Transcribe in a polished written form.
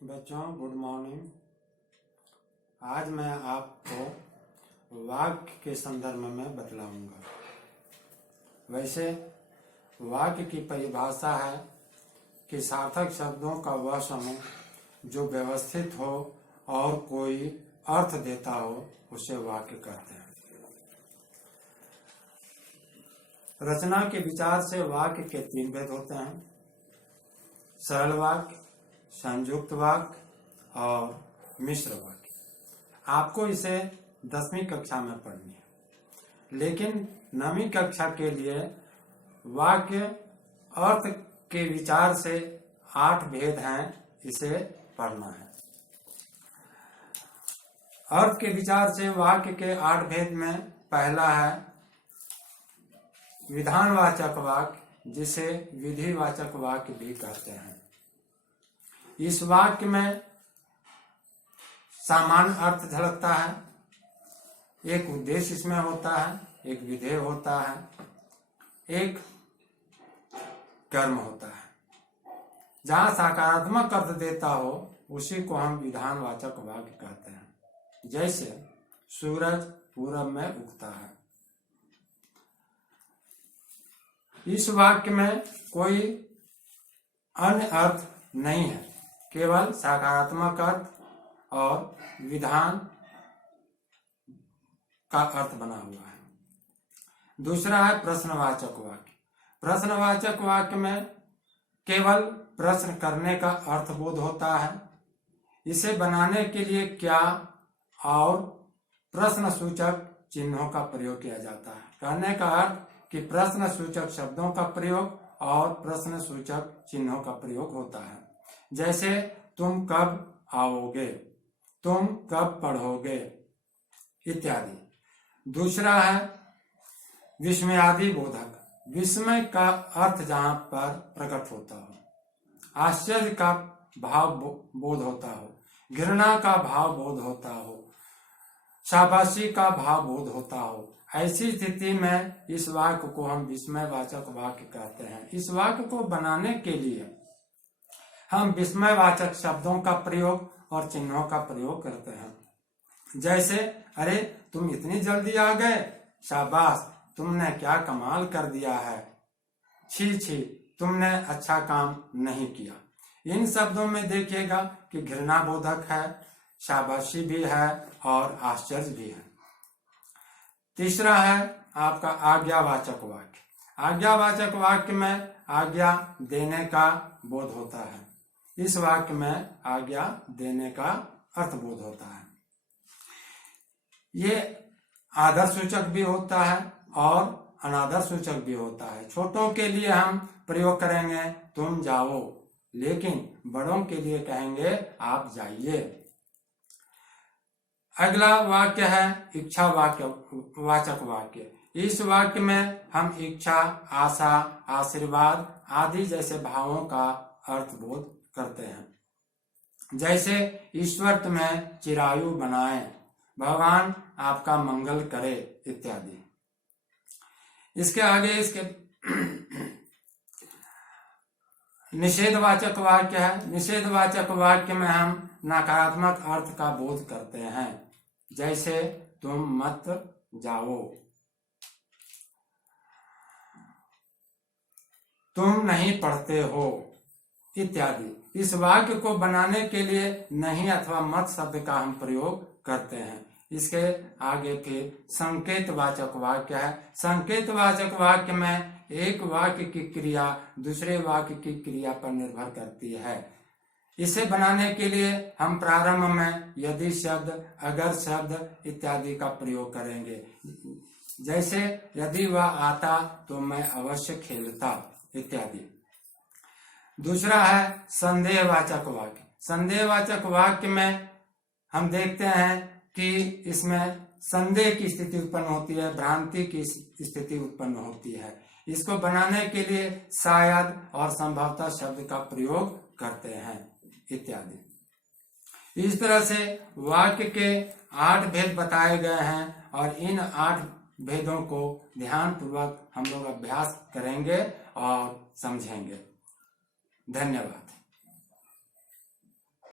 बच्चों good morning. आज मैं आपको वाक्य के संदर्भ में बतलाऊंगा। वैसे वाक्य की परिभाषा है कि सार्थक शब्दों का वह समूह जो व्यवस्थित हो और कोई अर्थ देता हो उसे वाक्य कहते हैं। रचना के विचार से वाक्य के 3 भेद होते हैं: सरल वाक्य, संयुक्त वाक्य और मिश्र वाक्य। आपको इसे 10वीं कक्षा में पढ़नी है, लेकिन 9वीं कक्षा के लिए वाक्य अर्थ के विचार से 8 भेद हैं, इसे पढ़ना है। अर्थ के विचार से वाक्य के 8 भेद में पहला है विधानवाचक वाक्य, जिसे विधिवाचक वाक्य भी कहते हैं। इस वाक्य में सामान्य अर्थ झलकता है, एक उद्देश्य इसमें होता है, एक विधेय होता है, एक कर्म होता है। जहां सकारात्मक अर्थ देता हो उसी को हम विधानवाचक वाक्य कहते हैं। जैसे सूरज पूरब में उगता है। इस वाक्य में कोई अन्य अर्थ नहीं है, केवल सकारात्मक अर्थ और विधान का अर्थ बना हुआ है। दूसरा है प्रश्नवाचक वाक्य। प्रश्नवाचक वाक्य में केवल प्रश्न करने का अर्थबोध होता है। इसे बनाने के लिए क्या और प्रश्न सूचक चिन्हों का प्रयोग किया जाता है। कहने का अर्थ कि प्रश्न सूचक शब्दों का प्रयोग और प्रश्न सूचक चिन्हों का प्रयोग होता है। जैसे तुम कब आओगे, तुम कब पढ़ोगे इत्यादि। दूसरा है विस्मयादि बोधक। विस्मय का अर्थ जहां पर प्रकट होता हो, आश्चर्य का भाव बोध होता हो, घृणा का भाव बोध होता हो, शाबाशी का भाव बोध होता हो, ऐसी स्थिति में इस वाक्य को हम विस्मयवाचक वाक्य कहते हैं। इस वाक्य को बनाने के लिए हम विस्मयवाचक शब्दों का प्रयोग और चिन्हों का प्रयोग करते हैं। जैसे अरे तुम इतनी जल्दी आ गए, शाबाश तुमने क्या कमाल कर दिया है, छी छी तुमने अच्छा काम नहीं किया। इन शब्दों में देखिएगा कि घृणा बोधक है, शाबाशी भी है और आश्चर्य भी है। तीसरा है आपका आज्ञावाचक वाक्य। आज्ञावाचक वाक्य में आज्ञा देने का बोध होता है। इस वाक्य में आज्ञा देने का अर्थबोध होता है। ये आदर सूचक भी होता है और अनादर सूचक भी होता है। छोटों के लिए हम प्रयोग करेंगे तुम जाओ, लेकिन बड़ों के लिए कहेंगे आप जाइए। अगला वाक्य है इच्छा वाचक वाक्य। इस वाक्य में हम इच्छा, आशा, आशीर्वाद आदि जैसे भावों का अर्थबोध करते हैं। जैसे ईश्वर तुम्हें चिरायु बनाए, भगवान आपका मंगल करे इत्यादि। इसके आगे इसके निषेधवाचक वाक्य है। निषेधवाचक वाक्य में हम नकारात्मक अर्थ का बोध करते हैं। जैसे तुम मत जाओ, तुम नहीं पढ़ते हो इत्यादि। इस वाक्य को बनाने के लिए नहीं अथवा मत शब्द का हम प्रयोग करते हैं। इसके आगे फिर संकेतवाचक वाक्य है। संकेतवाचक वाक्य में एक वाक्य की क्रिया दूसरे वाक्य की क्रिया पर निर्भर करती है। इसे बनाने के लिए हम प्रारंभ में यदि शब्द, अगर शब्द इत्यादि का प्रयोग करेंगे। जैसे यदि वह आता तो मैं अवश्य खेलता इत्यादि। दूसरा है संदेहवाचक वाक्य। संदेहवाचक वाक्य में हम देखते हैं कि इसमें संदेह की स्थिति उत्पन्न होती है, भ्रांति की स्थिति उत्पन्न होती है। इसको बनाने के लिए शायद और संभवतः शब्द का प्रयोग करते हैं इत्यादि। इस तरह से वाक्य के 8 भेद बताए गए हैं और इन 8 भेदों को ध्यान पूर्वक हम लोग अभ्यास करेंगे और समझेंगे। धन्यवाद।